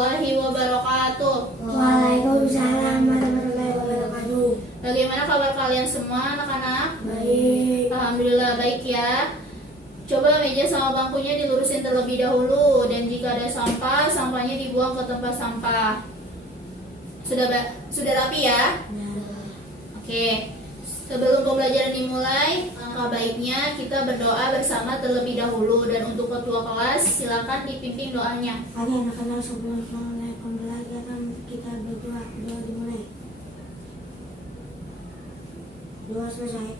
warahmatullahi wabarakatuh. Waalaikumsalam warahmatullahi wabarakatuh. Bagaimana kabar kalian semua anak-anak? Baik. Alhamdulillah baik ya. Coba meja sama bangkunya dilurusin terlebih dahulu, dan jika ada sampah, sampahnya dibuang ke tempat sampah. Sudah rapi ya? Oke. Sebelum pembelajaran dimulai, langkah baiknya kita berdoa bersama terlebih dahulu, dan untuk ketua kelas silakan dipimpin doanya. Mari anak-anak sebelum mulai pembelajaran kita berdoa. Doa dimulai. Doa selesai.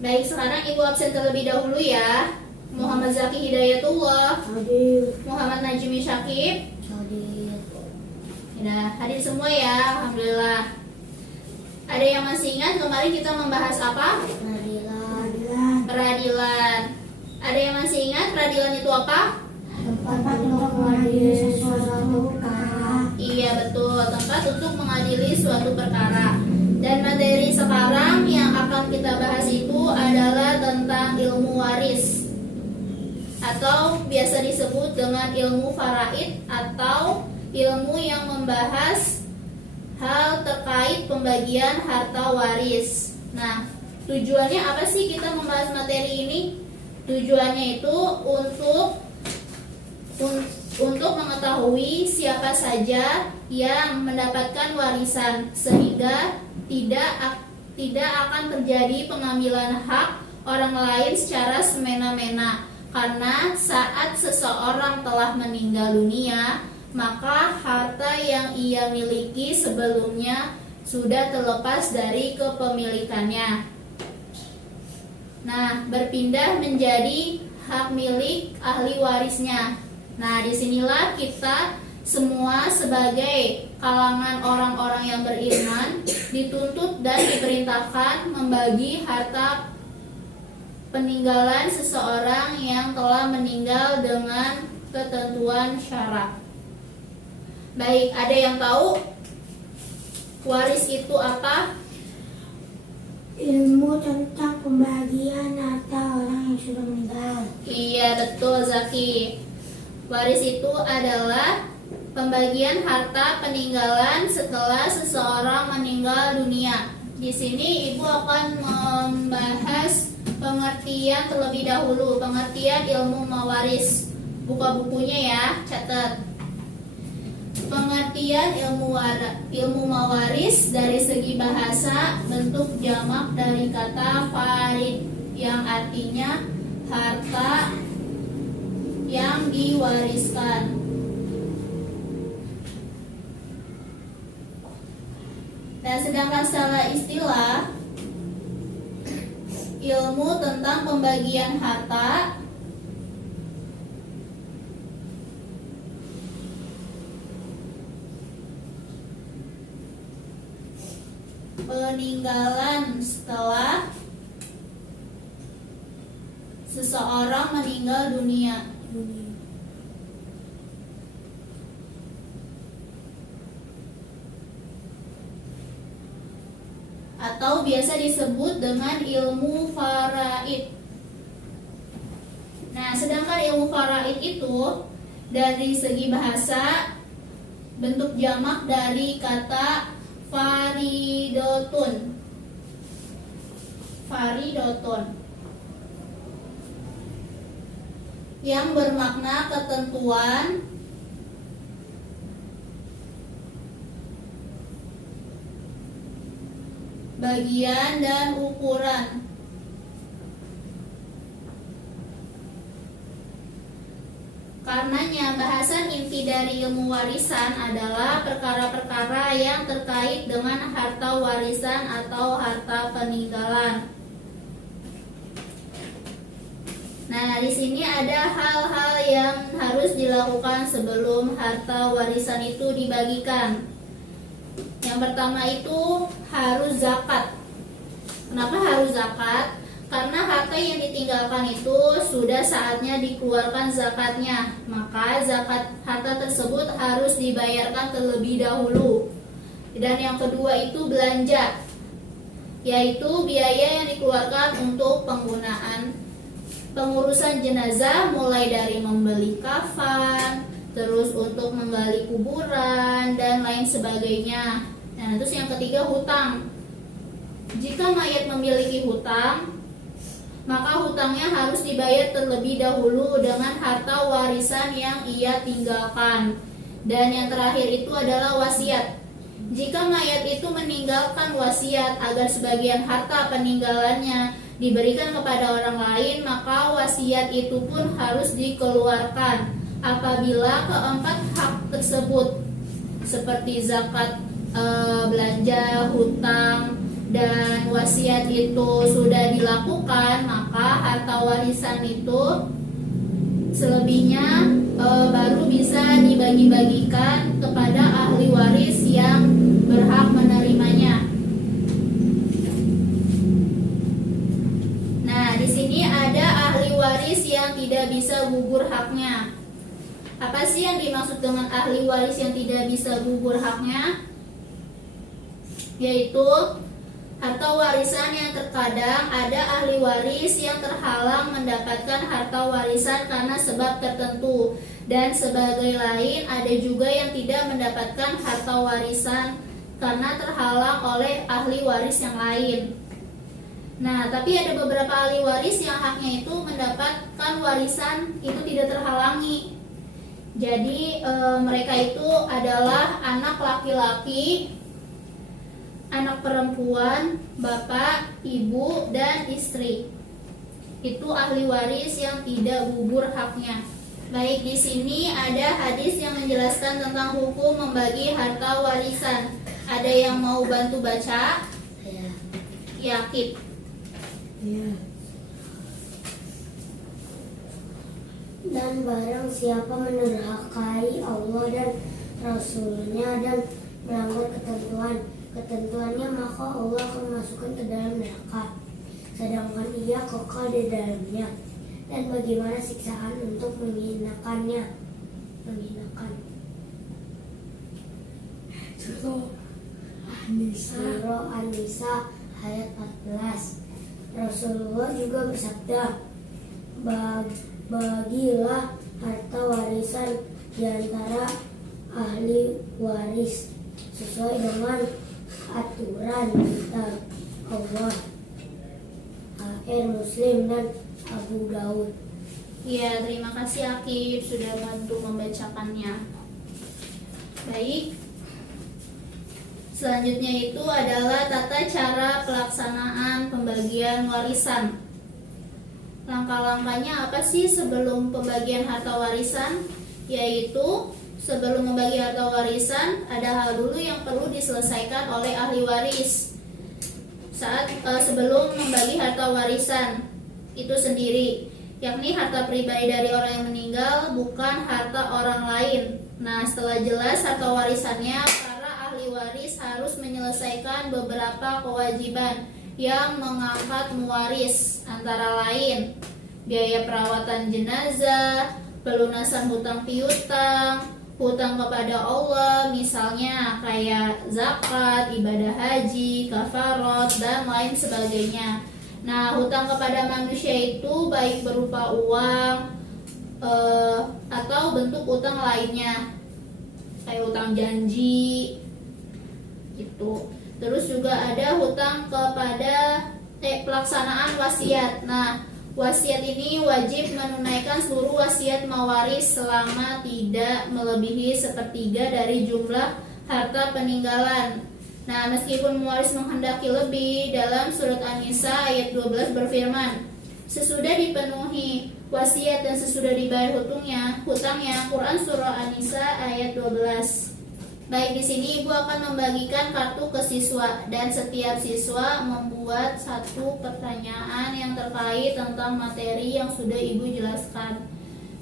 Baik, sekarang ibu absen terlebih dahulu ya. Muhammad Zaki Hidayatullah, Hadir. Muhammad Najmi Syakib. Hadir. Sudah hadir semua ya, alhamdulillah. Ada yang masih ingat kemarin kita membahas apa? Peradilan. Peradilan. Ada yang masih ingat peradilan itu apa? Tempat untuk mengadili sesuatu perkara. Iya betul, tempat untuk mengadili suatu perkara. Dan materi sekarang yang akan kita bahas itu adalah tentang ilmu waris, atau biasa disebut dengan ilmu faraid, atau ilmu yang membahas hal terkait pembagian harta waris. Nah, tujuannya apa sih kita membahas materi ini? Tujuannya itu untuk mengetahui siapa saja yang mendapatkan warisan, sehingga tidak akan terjadi pengambilan hak orang lain secara semena-mena. Karena saat seseorang telah meninggal dunia, maka harta yang ia miliki sebelumnya sudah terlepas dari kepemilikannya. Nah, berpindah menjadi hak milik ahli warisnya. Nah, disinilah kita semua sebagai kalangan orang-orang yang beriman dituntut dan diperintahkan membagi harta peninggalan seseorang yang telah meninggal dengan ketentuan syarat. Baik, ada yang tahu waris itu apa? Ilmu tentang pembagian harta orang yang sudah meninggal. Iya, betul Zaki. Waris itu adalah pembagian harta peninggalan setelah seseorang meninggal dunia. Di sini Ibu akan membahas pengertian terlebih dahulu, pengertian ilmu mawaris. Buka bukunya ya, catat. Pengertian ilmu mawaris dari segi bahasa, bentuk jamak dari kata farid yang artinya harta yang diwariskan. Dan sedangkan secara istilah, ilmu tentang pembagian harta peninggalan setelah seseorang meninggal dunia. Atau biasa disebut dengan ilmu faraid. Nah, sedangkan ilmu faraid itu dari segi bahasa, bentuk jamak dari kata faridotun. Faridotun yang bermakna ketentuan bagian dan ukuran. Karenanya bahasan inti dari ilmu warisan adalah perkara-perkara yang terkait dengan harta warisan atau harta peninggalan. Nah, di sini ada hal-hal yang harus dilakukan sebelum harta warisan itu dibagikan. Yang pertama itu harus zakat. Kenapa harus zakat? Karena harta yang ditinggalkan itu sudah saatnya dikeluarkan zakatnya. Maka zakat harta tersebut harus dibayarkan terlebih dahulu. Dan yang kedua itu belanja, yaitu biaya yang dikeluarkan untuk pengurusan jenazah, mulai dari membeli kafan, terus untuk menggali kuburan dan lain sebagainya. Nah, terus yang ketiga hutang. Jika mayat memiliki hutang, maka hutangnya harus dibayar terlebih dahulu dengan harta warisan yang ia tinggalkan. Dan yang terakhir itu adalah wasiat. Jika mayat itu meninggalkan wasiat agar sebagian harta peninggalannya diberikan kepada orang lain, maka wasiat itu pun harus dikeluarkan. Apabila keempat hak tersebut seperti zakat, belanja, hutang, dan wasiat itu sudah dilakukan, maka harta warisan itu selebihnya baru bisa dibagi-bagikan kepada ahli waris yang berhak menerimanya. Nah, di sini ada ahli waris yang tidak bisa gugur haknya. Apa sih yang dimaksud dengan ahli waris yang tidak bisa gugur haknya? Yaitu harta warisan yang terkadang ada ahli waris yang terhalang mendapatkan harta warisan karena sebab tertentu, dan sebagai lain ada juga yang tidak mendapatkan harta warisan karena terhalang oleh ahli waris yang lain. Nah, tapi ada beberapa ahli waris yang haknya itu mendapatkan warisan itu tidak terhalangi. Jadi mereka itu adalah anak laki-laki, anak perempuan, bapak, ibu, dan istri. Itu ahli waris yang tidak gugur haknya. Baik, di sini ada hadis yang menjelaskan tentang hukum membagi harta warisan. Ada yang mau bantu baca? Ya, Kip. Ya. Dan barang siapa menerhakai Allah dan Rasulnya dan melanggar ketentuannya, maka Allah akan masukkan ke dalam neraka, sedangkan ia kekal di dalamnya. Dan bagaimana siksaan untuk menghinakannya? Surah An-Nisa ayat 14. Rasulullah juga bersabda, bagilah harta warisan di antara ahli waris sesuai dengan aturan kitab Allah. Muslim dan Abu Daud. Ya, terima kasih Akib sudah bantu membacakannya. Baik. Selanjutnya itu adalah tata cara pelaksanaan pembagian warisan. Langkah-langkahnya apa sih sebelum pembagian harta warisan? Yaitu sebelum membagi harta warisan, ada hal dulu yang perlu diselesaikan oleh ahli waris sebelum membagi harta warisan itu sendiri, yakni harta pribadi dari orang yang meninggal, bukan harta orang lain. Nah, setelah jelas harta warisannya, para ahli waris harus menyelesaikan beberapa kewajiban yang mengangkat mewaris, antara lain biaya perawatan jenazah, pelunasan hutang piutang, hutang kepada Allah, misalnya kayak zakat, ibadah haji, kafarat, dan lain sebagainya. Nah, hutang kepada manusia itu baik berupa uang atau bentuk hutang lainnya, kayak hutang janji gitu. Terus juga ada hutang kepada pelaksanaan wasiat. Nah, wasiat ini wajib menunaikan seluruh wasiat mewaris selama tidak melebihi sepertiga dari jumlah harta peninggalan. Nah, meskipun mewaris menghendaki lebih, dalam surat An-Nisa ayat 12 berfirman, sesudah dipenuhi wasiat dan sesudah dibayar hutangnya, Quran surah An-Nisa ayat 12. Baik, di sini Ibu akan membagikan kartu ke siswa, dan setiap siswa membuat satu pertanyaan yang terkait tentang materi yang sudah Ibu jelaskan.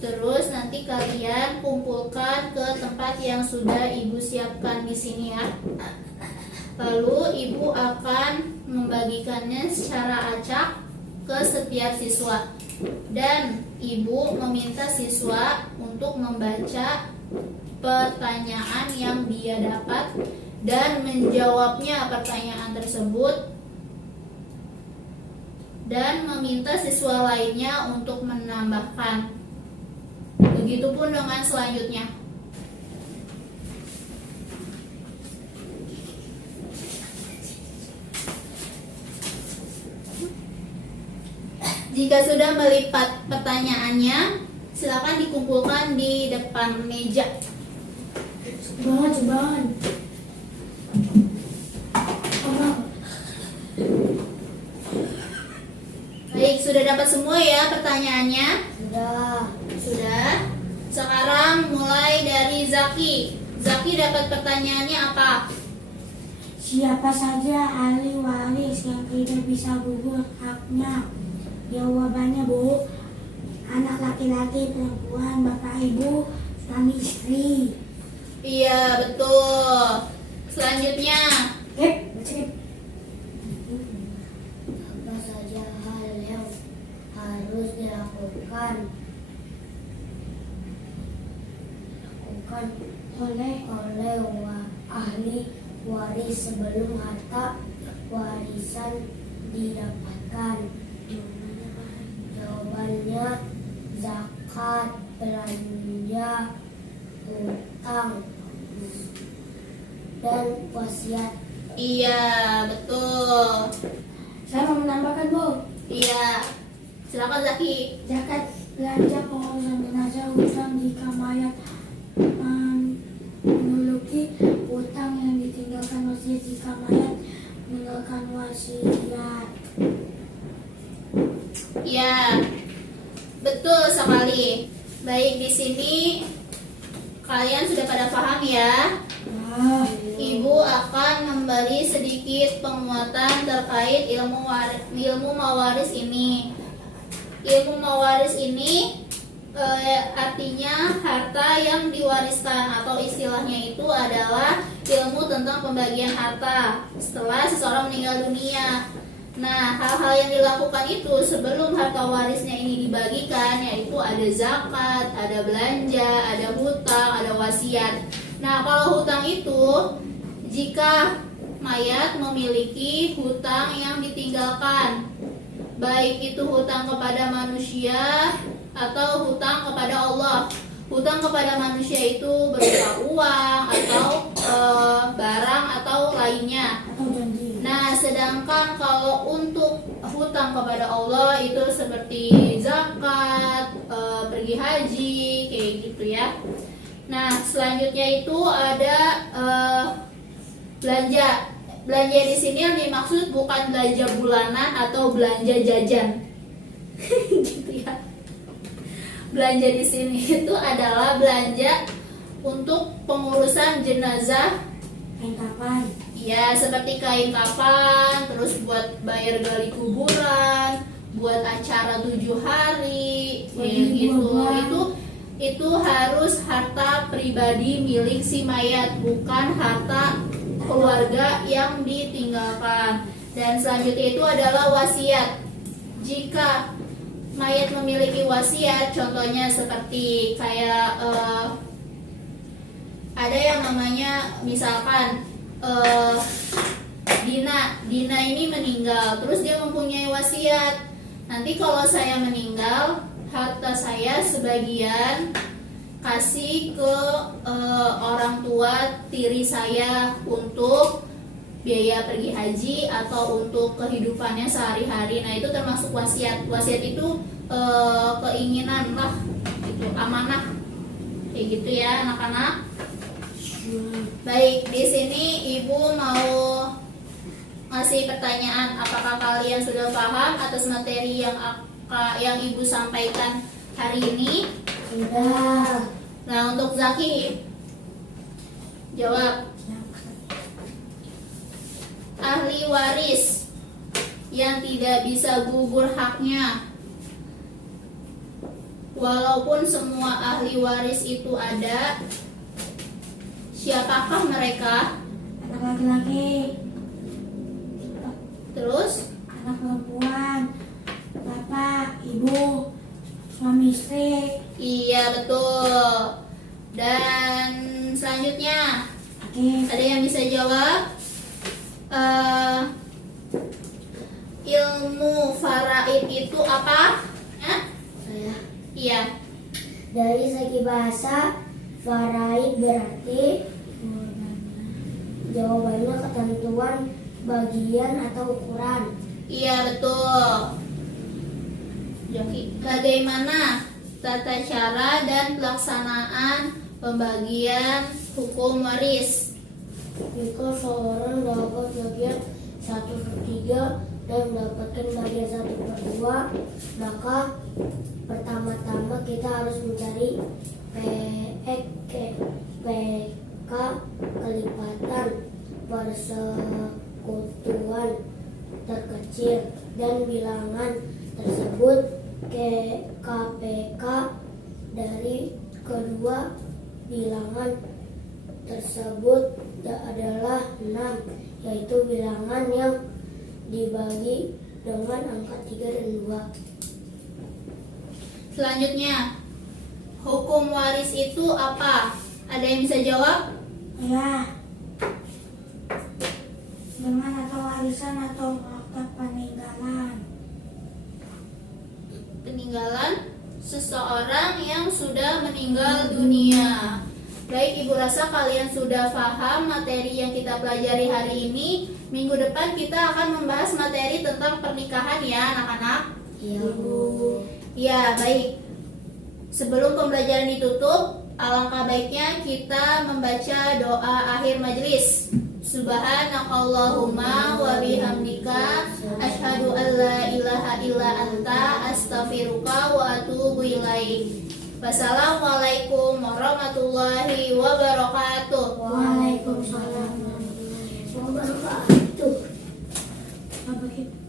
Terus nanti kalian kumpulkan ke tempat yang sudah Ibu siapkan di sini ya. Lalu Ibu akan membagikannya secara acak ke setiap siswa, dan Ibu meminta siswa untuk membaca pertanyaan yang dia dapat dan menjawabnya pertanyaan tersebut, dan meminta siswa lainnya untuk menambahkan. Begitupun dengan selanjutnya. Jika sudah melipat pertanyaannya, silakan dikumpulkan di depan meja. Coba. Baik, sudah dapat semua ya pertanyaannya? Sudah. Sudah. Sekarang mulai dari Zaki. Zaki dapat pertanyaannya apa? Siapa saja ahli waris yang tidak bisa gugur haknya? Jawabannya, Bu. Anak laki-laki, perempuan, bapak ibu, suami istri. Iya, betul. Selanjutnya, Apa saja hal yang harus dilakukan oleh ahli waris sebelum harta warisan didapatkan? Jawabannya, zakat, belanja, hutang, dan wasiat. iya, betul. Saya mau menambahkan, Bu. Iya. Silakan Zaki. Zakat, belanja, pengurusan jenazah, hutang jika mayat memiliki hutang yang ditinggalkan, wasiat jika mayat meninggalkan wasiat. Iya. Betul sekali. Baik, di sini kalian sudah pada paham ya? Ibu akan memberi sedikit penguatan terkait ilmu mawaris ini. Ilmu mawaris ini artinya harta yang diwariskan, atau istilahnya itu adalah ilmu tentang pembagian harta setelah seseorang meninggal dunia. Nah, hal-hal yang dilakukan itu sebelum harta warisnya ini dibagikan, yaitu ada zakat, ada belanja, ada hutang, ada wasiat. Nah, kalau hutang itu, jika mayat memiliki hutang yang ditinggalkan, baik itu hutang kepada manusia atau hutang kepada Allah. Hutang kepada manusia itu berupa uang atau barang atau lainnya. Nah, sedangkan kalau untuk hutang kepada Allah itu seperti zakat, pergi haji, kayak gitu ya. Nah, selanjutnya itu ada belanja. Belanja di sini yang dimaksud bukan belanja bulanan atau belanja jajan. Gitu ya. Belanja di sini itu adalah belanja untuk pengurusan jenazah. Kapan? Ya, seperti kain kafan, terus buat bayar gali kuburan, buat acara 7 hari, kayak gitu. Itu harus harta pribadi milik si mayat, bukan harta keluarga yang ditinggalkan. Dan selanjutnya itu adalah wasiat. Jika mayat memiliki wasiat, contohnya seperti kayak ada yang namanya misalkan Dina ini meninggal, terus dia mempunyai wasiat. Nanti kalau saya meninggal, harta saya sebagian kasih ke orang tua tiri saya untuk biaya pergi haji atau untuk kehidupannya sehari-hari. Nah, itu termasuk wasiat. Wasiat itu keinginan lah, itu amanah, kayak gitu ya anak-anak. Baik, di sini ibu mau ngasih pertanyaan. Apakah kalian sudah paham atas materi yang ibu sampaikan hari ini? Sudah. Nah, untuk Zaki, jawab. Ahli waris yang tidak bisa gugur haknya, walaupun semua ahli waris itu ada, siapakah mereka? Anak laki-laki, Terus, anak perempuan, bapak, ibu, suami istri. iya betul. Dan selanjutnya, Oke. ada yang bisa jawab? Ilmu faraid itu apa? Hah? Saya. Iya. Dari segi bahasa, faraid berarti jawabannya ketentuan bagian atau ukuran. Iya, betul. Joki, bagaimana tata cara dan pelaksanaan pembagian hukum waris? Jika seorang dapat bagian 1/3 dan mendapatkan bagian 1/2, maka pertama-tama kita harus mencari PK kelipatan persekutuan terkecil dan bilangan tersebut ke KPK dari kedua bilangan tersebut adalah 6, yaitu bilangan yang dibagi dengan angka 3 dan 2. Selanjutnya, hukum waris itu apa? Ada yang bisa jawab? Ya, dengan atau warisan atau harta peninggalan. Peninggalan seseorang yang sudah meninggal dunia. Baik, Ibu rasa kalian sudah paham materi yang kita pelajari hari ini. Minggu depan kita akan membahas materi tentang pernikahan ya anak-anak. Iya, Bu. Ya, baik. Sebelum pembelajaran ditutup, alangkah baiknya kita membaca doa akhir majelis. Subhanakallahumma wa bihamdika asyhadu an la ilaha illa anta astaghfiruka wa atubu ilaik. Wassalamualaikum warahmatullahi wabarakatuh. Waalaikumsalam Wabarakatuh. warahmatullahi wabarakatuh.